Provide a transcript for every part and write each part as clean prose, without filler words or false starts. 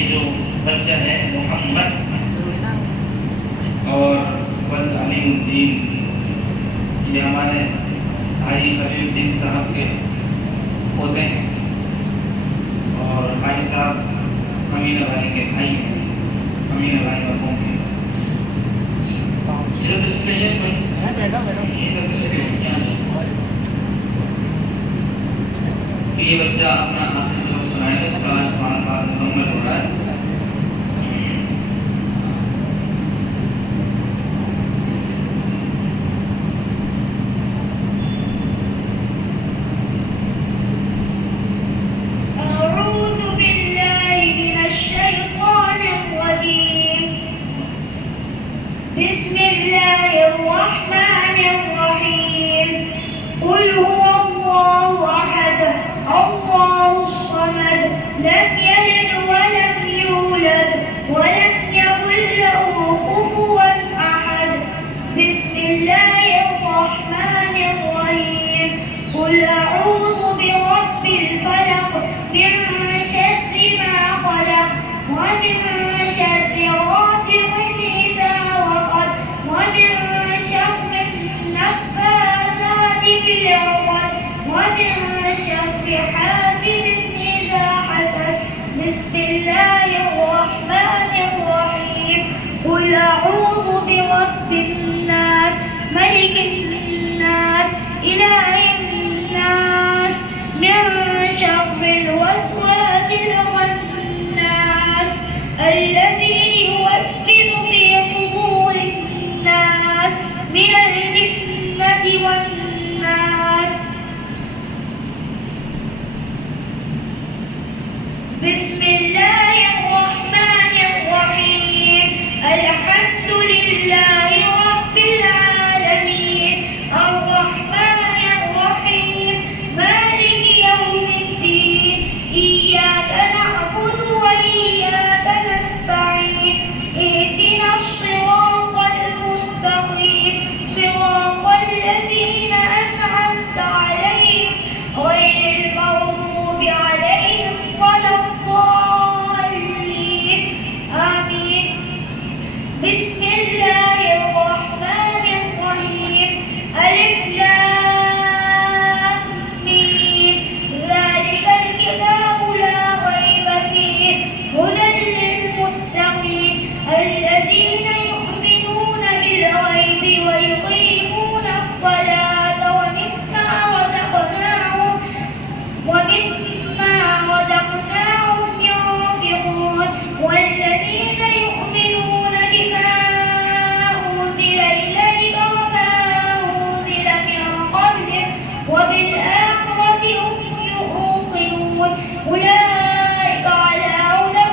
ये जो बच्चा है मोहम्मद और वल्द अलीमुद्दीन, ये हमारे भाई खलीलुद्दीन साहब के पोते हैं और भाई साहब अमीना भाई के भाई हैं, अमीना भाई मरहूम के। ये बच्चा अपना आखिरी सबक सुनाएगा, उसका आज 5 बार मुकम्मल हो रहा है। لم يلد ولم يولد ولم يكن له كفوا أحد. بسم الله الرحمن الرحيم. قل أعوذ برب الفلق من شر ما خلق ومن شر غاسق إذا وقب ومن شر النفاثات في العقد ومن شر حاسد إذا حسد. بسم الله الرحمن الرحيم. قل أعوذ برب الناس ملك الناس إله الناس من شر الوسواس الخناس الذي يوسوس في صدور الناس من الجنة والناس. بسم الله الرحمن الرحيم. الحمد لله رب العالمين الرحمن الرحيم مالك يوم الدين. إياك نعبد وإياك نستعين. اهدنا الصراط المستقيم صراط الذين أنعمت عليهم غير المغضوب عليهم ولا الضالين. آمين. بسم الله الرحمن الرحيم. ألف لام ميم. ذلك الكتاب لا ريب فيه هدى للمتقين الذين يؤمنون بالغيب ويقيمون الصلاة ومما رزقناهم ينفقون والذين يؤمنون بما أنزل إليك وما أنزل من قبلك وبالآخرة هم يوقنون. أولئك على هدى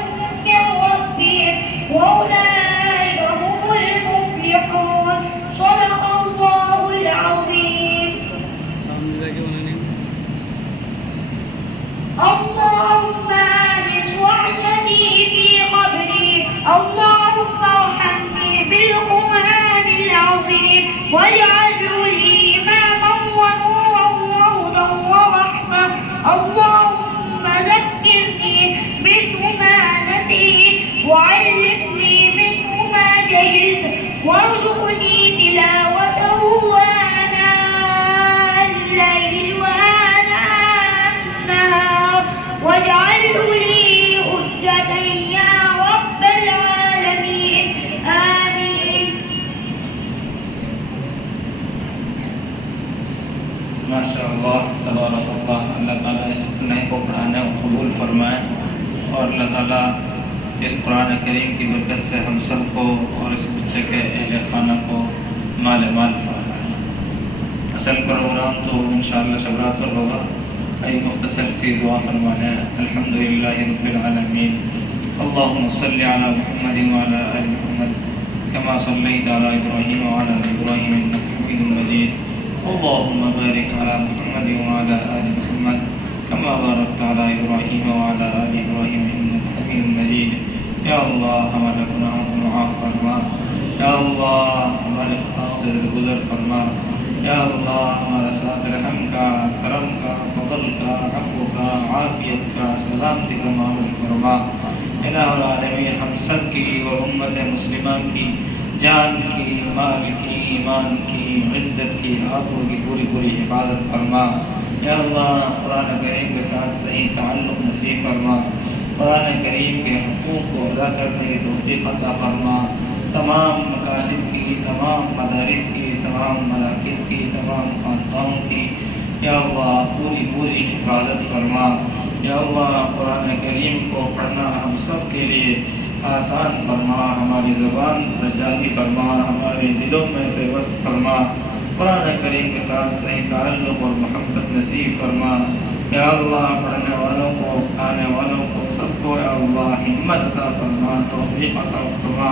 من ربهم وأولئك هم المفلحون. صدق الله العظيم. اللهم آنس وحشتي في قبري. اللهم ارحمني بالقرآن العظيم واجعله لي إماما ونورا وهدى ورحمة. اللهم ذكرني منه ما نسيت وعلمني منه ما جهلت وارزقني تلاوته آناء الليل وآناء النهار واجعله لي حجة يا رب العالمين. آمين. माशाअल्लाह तबारकल्लाह। अल्लाह ताला इस नए को पढ़ाने को कबूल फरमाए और अल्लाह ताला इस कुरान करीम की बरकत से हम सब को और इस बच्चे के अहले खाना को माल फरमाए। असल प्रोग्राम तो इंशाअल्लाह शबरात पर होगा। एक मुख्तसर सी दुआ फरमाना है। अल्हम्दुलिल्लाहि रब्बिल आलमीन। अल्लाहुम्मा सल्लि अला मुहम्मद व अला आलि मुहम्मद कमा सल्लैता अला इब्राहीम व अला आलि इब्राहीम इन्नका हमीदुम मजीद। अल्लाहुम्मा बारिक अला मुहम्मद व अला आलि मुहम्मद कमा बारकता अला इब्राहीम व अला आलि इब्राहीम इन्नका हमीदुम मजीद। या अल्लाह हमारे गुनाहों को माफ़ फरमा। या अल्लाह हमारे खताओं से दरगुजर फरमा। या अल्लाह हमारे साथ रहम का, करम का, फज़ल का, अफ़्व का, عافیت کا سلامتی کا معاملہ فرما۔ الہ العالمین ہم سب کی اور امت مسلمہ کی جان کی، مال کی، ایمان کی، عزت کی، آبرو کی پوری پوری حفاظت فرما۔ یا اللہ قرآن کریم کے ساتھ صحیح تعلق نصیب فرما، قرآن کریم کے حقوق کو ادا کرنے کی توفیق عطا فرما، تمام مکاتب کی، تمام مدارس کی، تمام مراکز کی، تمام خانقاہوں کی یا اللہ پوری پوری حفاظت فرما۔ یا اللہ قرآن کریم کو پڑھنا ہم سب کے لیے آسان فرما، ہماری زبان پر جاری فرما، ہمارے دلوں میں پیوست فرما، قرآن کریم کے ساتھ صحیح تعلق اور محبت نصیب فرما۔ یا اللہ پڑھنے والوں کو، کھانے والوں کو، سب کو یا اللہ ہمت عطا فرما، توفیق عطا فرما،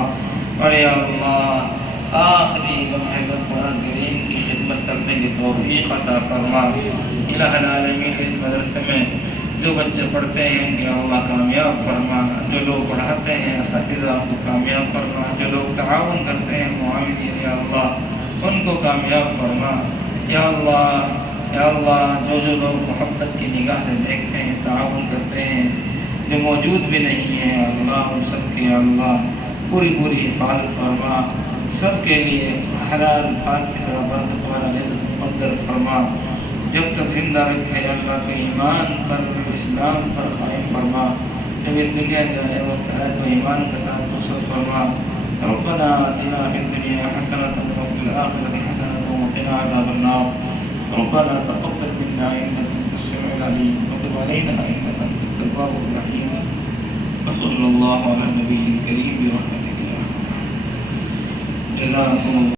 اور یا اللہ آخری لمحے تک قرآن کریم کی خدمت کرنے کی توفیق عطا فرما۔ الہ العالمین اس مدرسے میں جو بچے پڑھتے ہیں یا اللہ کامیاب فرما، جو لوگ پڑھاتے ہیں اساتذہ کو کامیاب فرما، جو لوگ تعاون کرتے ہیں معاونین یا اللہ ان کو کامیاب فرما۔ یا اللہ جو لوگ محبت کی نگاہ سے دیکھتے ہیں، تعاون کرتے ہیں، جو موجود بھی نہیں ہیں یا اللہ ان سب کی یا اللہ پوری پوری حفاظت فرما، سب کے لیے حلال پاک کی برکت والا رزق مقدر فرما، جب تک زندہ رکھے اللہ کے ایمان پر، اسلام پر قائم فرما، جب اس دنیا جانے وقت ہے تو ایمان کے ساتھ رخصت فرما۔ ربنا آتنا فی الدنیا حسنۃ وفی الآخرۃ حسنۃ وقنا عذاب النار۔ ربنا تقبل منا انك انت السميع العليم وتب علينا انك انت التواب الرحيم وصلى الله على النبي الكريم برحمتك يا ارحم الراحمين۔ جزاكم الله